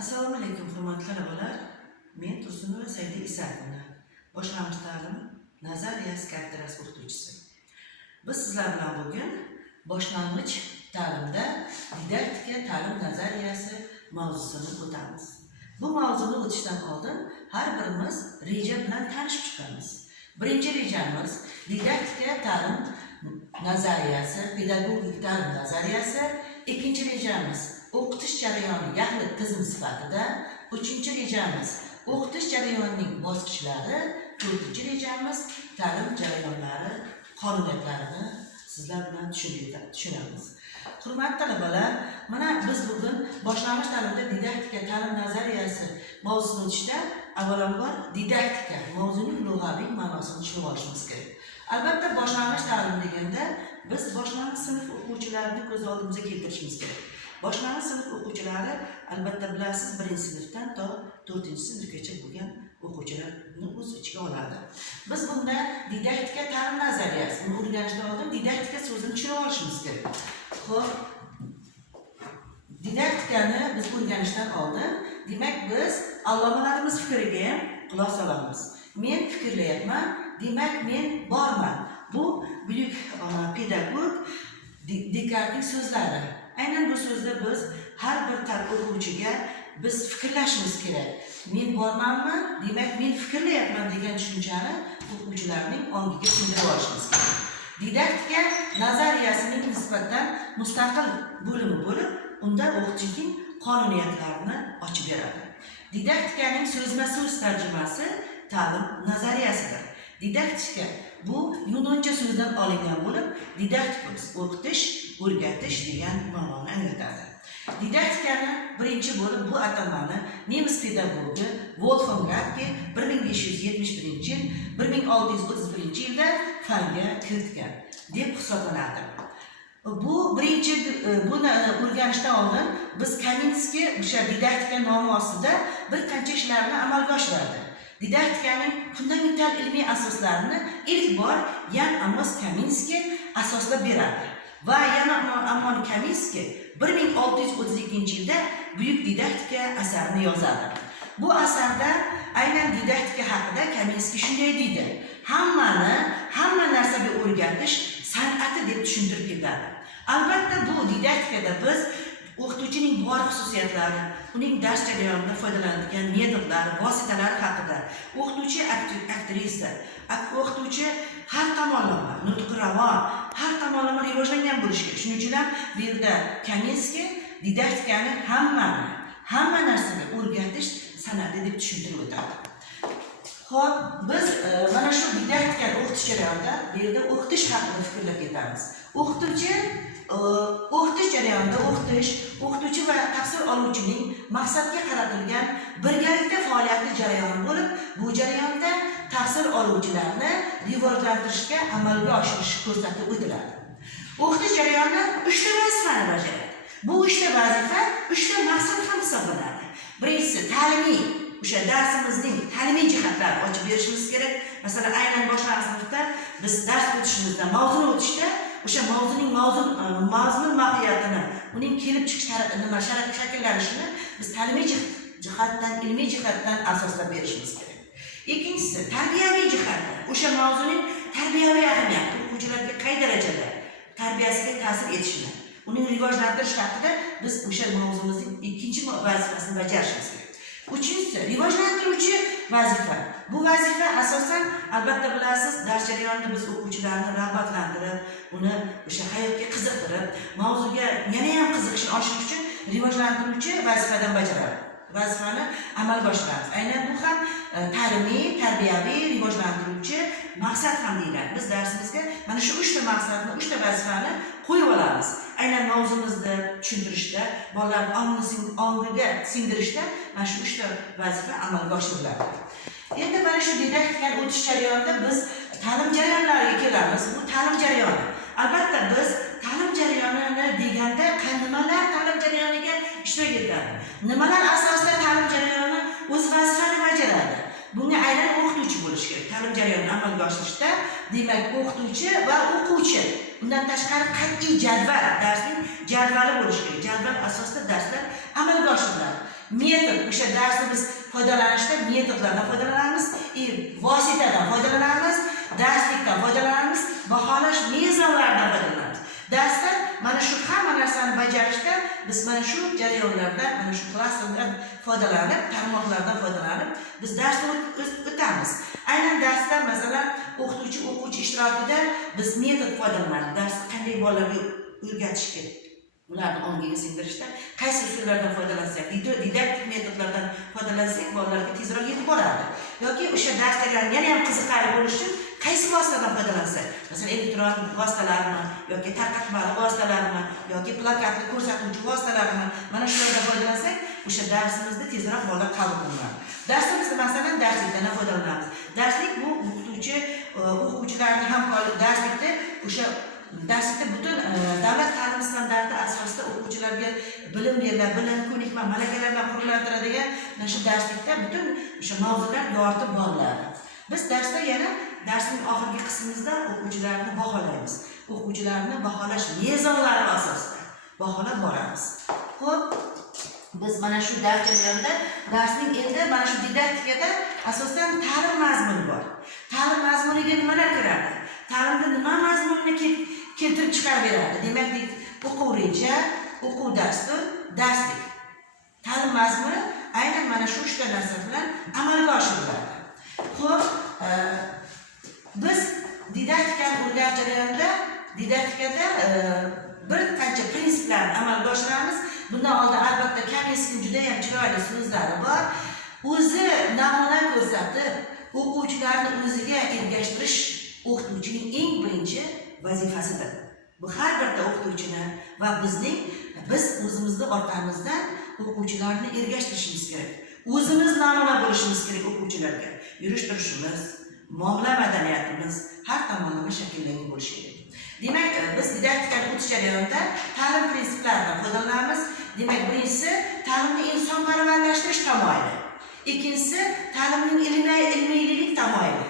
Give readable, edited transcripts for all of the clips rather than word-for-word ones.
Assalomu alaykum hurmatli talabalar. Men Tursunova Saida Isakova. Boshlang'ich ta'lim nazariyasi kafedrasi o'qituvchisi. Biz sizlar bilan bugun boshlang'ich ta'limda didaktika ta'lim nazariyasi mavzusini o'tamiz. Bu mavzuni o'tishdan oldin har birimiz reja bilan tanishib chiqamiz. Birinchi rejamiz didaktika ta'lim nazariyasi, pedagogik ta'lim nazariyasi. Ikkinchi rejamiz o'qitish jarayoni yaxlit tizim sifatida. Uchinchi rejamiz o'qitish jarayonining bosqichlari. To'rtinchi rejamiz ta'lim jarayonlari qonuniyatlarini sizlar bilan tushunamiz. Hurmatli talabalar, mana biz bugun boshlang'ich ta'limda didaktika ta'lim nazariyasi mavzusini o'tishda avvalambor didaktika mavzuning lug'aviy ma'nosini tushunib olishimiz kerak. Albatta boshlang'ich ta'lim deganda biz boshlang'ich sinf o'quvchilarini ko'z oldimizga keltirishimiz kerak. Boshlang'ich sinf o'quvchilari albatta bilasiz 1-sinfdan to 4-sinfgacha bo'lgan o'quvchilarni o'z ichiga oladi. Biz bunda didaktika ta'lim nazariyasini o'rganishdan oldin didaktika so'zini tushunib olishimiz kerak. Xo'p, didaktikani biz o'rganishdan oldin, demak biz allomalarimiz fikriga ham quloq solamiz. Men fikrlayapman, demak men borman. Bu buyuk pedagog Dekartning so'zlari. Aynan bu so'zda biz har bir o'quvchiga biz fikrlashimiz kerak. Men bormanmi? Demak men fikrlayapman degan tushunchani o'quvchilarning ongiga singdirib olishimiz kerak. Didaktika nazariyasining nisbatan mustaqil bo'limi bo'lib, unda o'qitishning qonuniyatlarini ochib beradi. Didaktikaning so'zma-so'z tarjimasi ta'lim nazariyasidir. Didaktika bu yunoncha so'zdan olingan bo'lib, didaktikus o'qitish, o'rgatish degan ma'noni anglatadi. Didaktikani birinchi bo'lib bu atamani nemis pedagogi Wolfgang Ratke 1571-yil, 1631-yilda fanga kiritgan deb hisoblanadi. Bu birinchi buni o'rganishdan oldin biz Kaminskiy o'sha didaktika nomi ostida bir qancha ishlarni amalga oshiradi. Didaktikaning fundamental ilmiy asoslarini ilk bor Jan Amos Kaminskiy asoslab beradi. Va yana Amon Kaminskiy 1632-yilda buyuk didaktika asarini yozadi. Bu asarda aynan didaktika haqida Kaminskiy shunday deydi: hamma narsaga o'rgatish san'ati deb tushuntirib ketadi. Albatta bu didaktikada biz o'qituvchining bor xususiyatlari, uning dars jarayonida foydalanadigan metodlari, vositalari haqida, o'qituvchi aktrisa, o'qituvchi har tomonlama, nutqi ravon, har tomonlama rivojlangan bo'lishi kerak. Shuning uchun ham bu yerda Kaminskiy didaktikani hamma narsaga o'rgatish san'ati deb tushuntirib o'tadi. Xo'p, biz mana shu didaktikani o'qitish jarayonida bu yerda o'qitish haqida fikrlab ketamiz. O'qitish jarayonida o'qituvchi va tahsil oluvchining maqsadga qaratilgan birgalikda faoliyati jarayoni bo'lib, bu jarayonda tahsil oluvchilarni rivojlantirishga amalga oshirish ko'rsatib o'tiladi. O'qitish jarayonida 3 ta vazifani bajaradi. Bu 3 ta vazifa 3 ta maqsad ham hisoblanadi. Birinchisi ta'limiy, o'sha darsimizning ta'limiy jihatlarini ochib berishimiz kerak. Masalan, aynan boshlang'ich sinfda biz dars o'tishimizda, mavzuni o'tishda o'sha mavzuning mazmun mohiyatini, uning kelib chiqish shakllanishini biz ta'limiy jihatdan, ilmiy jihatdan asoslab berishimiz kerak. Ikkinchisi tarbiyaviy jihatdan, o'sha mavzuning tarbiyaviy ahamiyati, o'quvchilarga qay darajada tarbiyasiga ta'sir etishini, uning rivojlantirish haqida biz o'sha mavzumizning ikkinchi vazifasini bajarishimiz kerak. Uchinchisi rivojlantiruvchi vazifa. Bu vazifa asosan albatta bilasiz, dars jarayonida biz o'quvchilarni rag'batlantirib, uni o'sha hayotga qiziqtirib, mavzuga yana ham qiziqishini oshirish uchun rivojlantiruvchi vazifadan bajaradi. Vazifani amalga oshiramiz. Aynan bu ham ta'limiy, tarbiyaviy, rivojlantiruvchi maqsad ham deyiladi. Biz darsimizga mana shu 3 ta maqsadni, 3 ta vazifani qo'yib olamiz. Aynan mavzumizni tushuntirishda, bolalarning ongiga singdirishda mana shu 3 ta vazifa amalga oshiriladi. Endi mana shu didaktikani o'tish jarayonida biz ta'lim jarayonlariga kelamiz. Bu ta'lim jarayoni. Albatta biz ta'lim jarayonini deganda nimalar ta'lim jarayoniga ishtirok etadi? Nimalar asosida ta'lim jarayoni o'z vazifasini bajaradi? Bunga aynan o'qituvchi bo'lish kerak. Ta'lim jarayonini amalga oshirishda, demak, o'qituvchi va o'quvchi. Undan tashqari qat'iy jadval, darsning jadvali bo'lishi kerak. Jadval asosida darslar amalga oshiriladi. metod, o'sha darsda biz foydalanishda metodlardan foydalanamiz, vositadan foydalanamiz, darslikdan foydalanamiz, baholash mezonlaridan foydalanamiz. Darsda mana shu hamma narsani bajarishda biz mana shu jarayonlardan, mana shu klasslardan foydalanib, tarmoqlardan foydalanib biz darsni o'tamiz. Aynan darsda masalan o'qituvchi ishtirokida biz metod foydalanamiz. Darsni qanday bolalarga o'rgatish kerak, ularni ongiga singdirishda qaysi usullardan foydalansak, didaktik metodlardan foydalansak bolalarga tezroq yetib boradi. Yoki o'sha dars jarayoni yana ham qiziqarli bo'lishi uchun qaysi vositadan foydalansak, masalan elektron vositalarmi yoki tarqatmali vositalarmi yoki plakatli ko'rsatuvchi vositalarmi, mana shulardan foydalansak o'sha darsimizni tezroq bolalar qabul qiladi. Darsimizda masalan darslikdan foydalanamiz. Darslik bu o'quvchilarning hamkorligi. Darslikda o'sha darslikda butun davlat ta'lim standarti asosida o'quvchilarga bilim beriladi, bilim, ko'nikma, malakalar bilan qurilantiradigan shu darslikda butun o'sha mavzular yoritib boriladi. Biz darsda yana darsning oxirgi qismida o'quvchilarni baholaymiz. O'quvchilarni baholash mezonlari asosida baholab boramiz. Xo'p, biz mana shu dars jarayonida darsning endi mana shu didaktikada asosan ta'lim mazmuni bor. Ta'lim mazmuniga nimalar kiradi? Ta'limda nima mazmunni keltirib chiqarib beradi? Demak, o'quv reja, o'quv dastur, darslik. Ta'lim mazmuni aynan mana shu uchta narsa bilan amalga oshiriladi. Xo'p, biz didaktikani o'rganish jarayonida didaktikada bir qancha prinsiplarni amalga oshiramiz. Bundan oldin albatta Kamesning juda ham chiroyli so'zlari bor. O'zi namuna ko'rsatib, o'quvchilarni o'ziga ergashtirish o'qituvchining eng birinchi vazifasidir. Bu har bir o'qituvchini va biz o'zimizni orqamizdan o'quvchilarni ergashtirishimiz kerak. O'zimiz namuna bo'lishimiz kerak o'quvchilarga. Yurish turishimiz, muomala madaniyatimiz har tomonlama shakllangan bo'lishi kerak. Demak, biz didaktikani o'tish jarayonida ta'lim prinsiplaridan foydalanamiz. Demak, birinchisi ta'limni insonparvarlashtirish tamoyili. Ikkinchisi ta'limning ilmiylik tamoyili.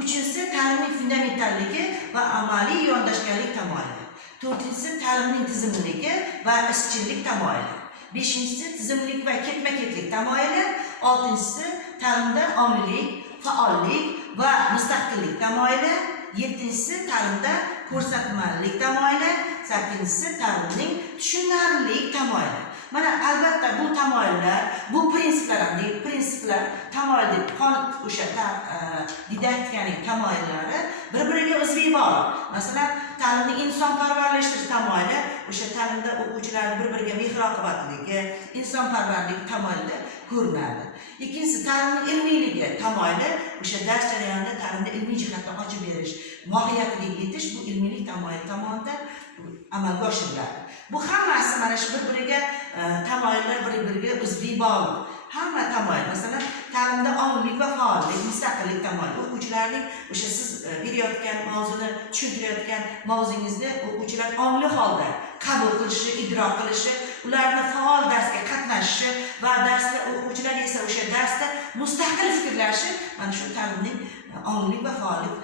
Uchinchisi ta'limning fundamentalligi va amaliy yondashganlik tamoyili. To'rtinchisi ta'limning tizimliligi va izchillik tamoyili. Beshinchisi tizimlilik va ketma-ketlik tamoyili. Oltinchisi ta'limda onglik, faollik va mustaqillik tamoyili. Yettinchisi ta'limda ko'rsatmalilik tamoyili. Sakkizinchisi ta'limning tushunarlilik tamoyili. Mana albatta bu tamoyillar, bu prinsiplar tamoyil deb o'sha didaktikaning tamoyillari bir-biriga uzviy bog'liq. Masalan, ta'limni insonparvarlashtirish tamoyili o'sha ta'limda o'quvchilarning bir-biriga mehr-oqibatligi, insonparvarlik tamoyilida ko'rinadi. Ikkinchisi ta'limning ilmiyligi tamoyili o'sha dars jarayonida ta'limda ilmiy jihatdan ochib berish, mohiyatiga yetish bu ilmiylik tamoyili tomonidan amalga oshiriladi. Bu hammasi mana shu bir-biriga tamoyillar bir-biriga uzviy bog'liq. Hamma tamoyil, masalan, ta'limda onglik va faollik, mustaqillik tamoyili. O'quvchilarning o'sha siz berayotgan mavzuni, tushuntirayotgan mavzungizni o'quvchilar ongli holda qabul qilishi, idrok qilishi, ularni faol darsga qatnashishi va darsda o'quvchilar esa o'sha darsda mustaqil fikrlashi mana shu ta'limning onglik va faollik,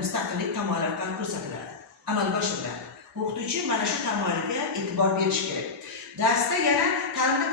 mustaqillik tamoyillari orqali ko'rsatiladi, amalga oshiriladi. O'qituvchi mana shu tamoyilga e'tibor berish kerak. Darsda yana ta'limda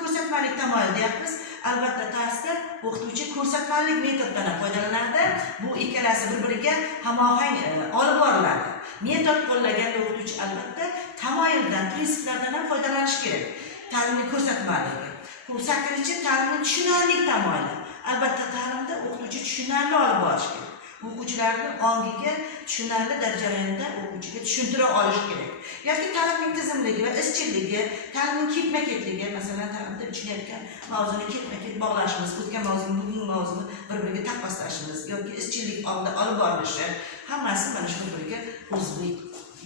ko'rsatmalik tamoyili deyapmiz. Albatta darsda o'qituvchi ko'rsatmalik metoddan foydalanadi. Bu ikkalasi bir-biriga hamohang olib boriladi. Metod qo'llaganda o'qituvchi albatta tamoyildan, prinsiplardan ham foydalanish kerak. Ta'limni ko'rsatmaligi. Bu sakkizinchi ta'limning tushunarli tamoyili. Albatta ta'limda o'qituvchi tushunarli olib borish kerak. O'quvchilarning ongiga tushunarli jarayonda o'quvchiga tushuntira olish kerak. Yoki ta'limning tizimligi va izchilligi, ta'limning ketma-ketligi, masalan, ta'limda tushunayotgan mavzuni ketma-ket bog'lashimiz, o'tgan mavzuni, bugungi mavzuni bir-biriga taqqoslashimiz yoki izchillik olib borilishi, hammasi mana shu bir-biriga uzviy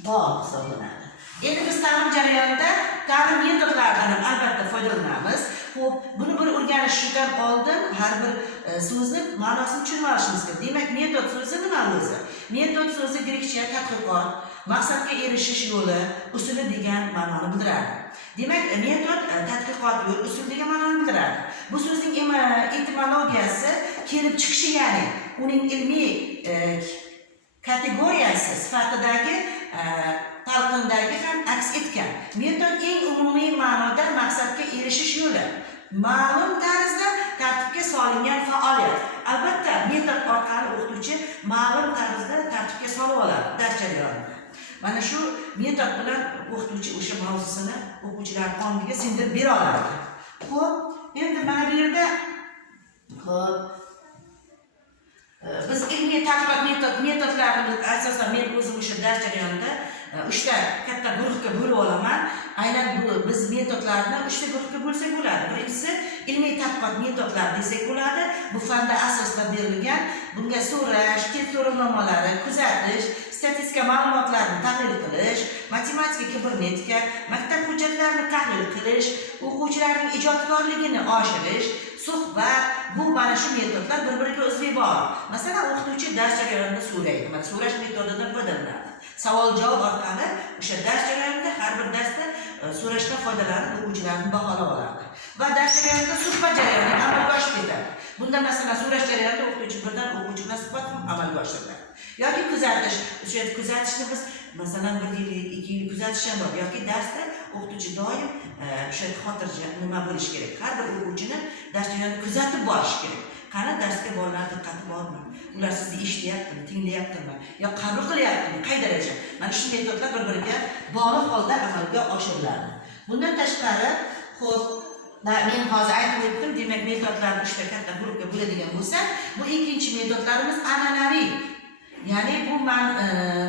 bog'liq hisoblanadi. Endi biz ta'lim jarayonida ta'lim metodlaridan albatta foydalanamiz. Xo'p, buni bir o'rganishdan oldin har bir so'zni ma'nosini tushunib olishimiz kerak. Demak, metod so'zi nima o'zi? Metod so'zi grekcha tadqiqot, maqsadga erishish yo'li, usuli degan ma'noni bildiradi. Demak, metod tadqiqot yo'l, usul degan ma'noni bildiradi. Bu so'zning etimologiyasi kelib chiqishi, ya'ni uning ilmiy kategoriyasi sifatidagi talqindagi ham aks etgan. Metod eng umumiy ma'noda maqsadga erishish yo'li. ma'lum tarzda tartibga solingan faoliyat. Albatta, metod orqali o'qituvchi ma'lum tarzda tartibga solib oladi dars jarayonida. Mana shu metod bilan o'qituvchi o'sha mavzusini o'quvchilar ongiga singdirib bera oladi. Xo'p, endi mana bu yerda biz ilmiy tadqiqot metodlarini asosan men o'zim o'sha dars jarayonida 3 ta katta guruhga bo'lib olaman. Aynan biz metodlarni 3 ta guruhga bo'lsak bo'ladi. Birinchisi ilmiy tadqiqot metodlari desak bo'ladi. Bu fanda asosda berilgan, bunga so'rash, test so'rovnomalari, kuzatish, statistika ma'lumotlarini tahlil qilish, matematika, kibernetika, maktab hujjatlarini tahlil qilish, o'quvchilarning ijodkorligini oshirish, suhbat, bu mana shu metodlar bir-biriga o'zbek bog'liq. Masalan, o'qituvchi dars jarayonida so'raydi. Mana so'rash metodidan foydalanadi. Savol-javob orqali o'sha dars jarayonida har bir darsda so'rashdan foydalanib o'quvchilarni baholab oladi. Va dars jarayonida suhbat jarayoni amalga oshib ketadi. Bunda masalan so'rash jarayonida o'qituvchi birdan o'quvchi bilan suhbat amalga oshiriladi. Yoki kuzatish, o'sha kuzatishni biz masalan 1 yil, 2 yil kuzatish ham bor. Yoki darsda o'qituvchi doim o'sha xotirjam nima bo'lish kerak. Har bir o'quvchini dars jarayonida kuzatib borish kerak. Qani darsga bolalar diqqati bormi? Ular sizni eshitayaptimi, tinglayaptimi? Yo qabul qilyaptimi? Qay daraja? Mana shu metodlar bir-biriga bog'liq holda amalga oshiriladi. Bundan tashqari, xo'p, men hozir aytib o'tdim, demak metodlarni 3 ta katta guruhga bo'ladigan bo'lsa, bu ikkinchi metodlarimiz an'anaviy. Ya'ni bu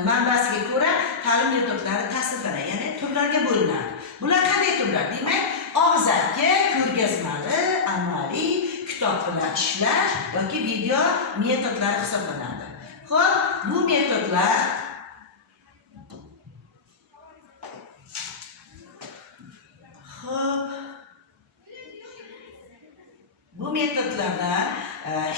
manbasiga ko'ra ta'lim metodlari tasniflanadi, ya'ni turlarga bo'linadi. Bular qanday turlar? Demak, og'zaki, ko'rgazmali, amaliy, kitob bilan ishlash yoki video metodlari hisoblanadi. Xo'p, bu metodlar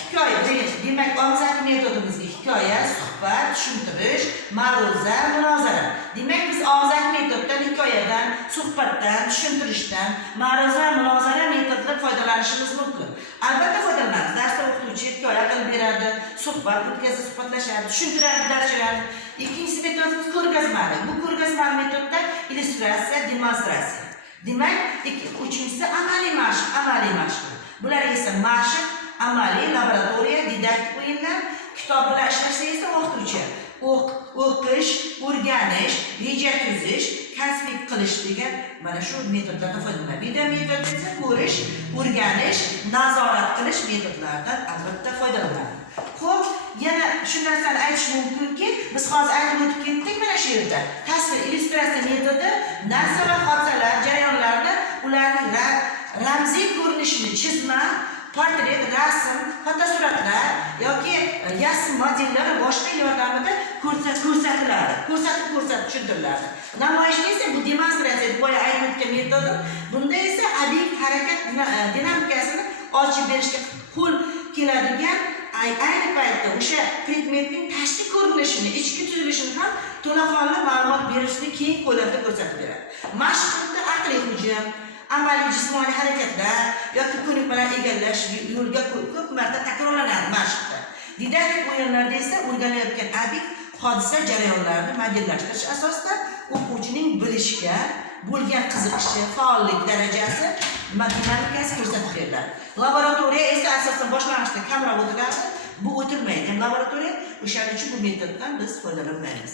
hikoya, demak, og'zaki metodimizga hikoya, suhbat, tushuntirish, ma'ruza, munozara. Demak, biz og'zaki metoddan, hikoyadan, suhbatdan, tushuntirishdan, ma'ruza, munozara metodlar foydalanishimiz mumkin. Albatta foydalanamiz. Darsda o'qituvchi hikoya qilib beradi, suhbat o'tkazib suhbatlashadi, tushuntiradi darslarni. Ikkinchisi metodimiz ko'rgazmali. Bu ko'rgazmali metodda illyustratsiya, demonstratsiya. Demak, uchinchisi amaliy mashq. Bular esa mashq, amaliy, laboratoriya, didaktik o'yinlar, kitob bilan ishlashda esa o'qituvchi o'qish, o'rganish, reja tuzish, konspekt qilish degan mana shu metodlardan foydalanadi. Video metodi esa ko'rish, o'rganish, nazorat qilish metodlaridan albatta foydalanadi. Xo'p, yana shu narsani aytish mumkinki, biz hozir aytib o'tib ketdik mana shu yerda. Tasvir, illyustratsiya metodi narsa va hodisalar, jarayonlarni, ularning ramziy ko'rinishini chizma, portret, rasm, fotosuratlar yoki yassi modellar boshqa yordamida ko'rsatiladi. Ko'rsatib tushuntiriladi. Namoyishda esa bu demonstratsiya, boya aytib o'tgan metodi. Bunda esa obyekt harakat dinamikasini ochib berishga qo'l keladigan ayni paytda o'sha predmetning tashqi ko'rinishini, ichki tuzilishini ham to'laqonli ma'lumot berishni keng ko'lamda ko'rsatib beradi. Mashqda aqliy hujum, amaliy jismoniy harakatlar yoki ko'nikmalar egallash yo'lga ko'p marta takrorlanadi mashqda. Didaktik o'yinlarda esa o'rganilayotgan obyekt, hodisa jarayonlarini modellashtirish asosida o'quvchining bilishga bo'lgan qiziqishi, faollik darajasi, dinamikasi ko'rsatib beriladi. Laboratoriya esa asosan boshlang'ичda kamroq o'tiladi. Bu o'tilmaydi. Laboratoriya o'shaning uchun bu metoddan biz foydalanmaymiz.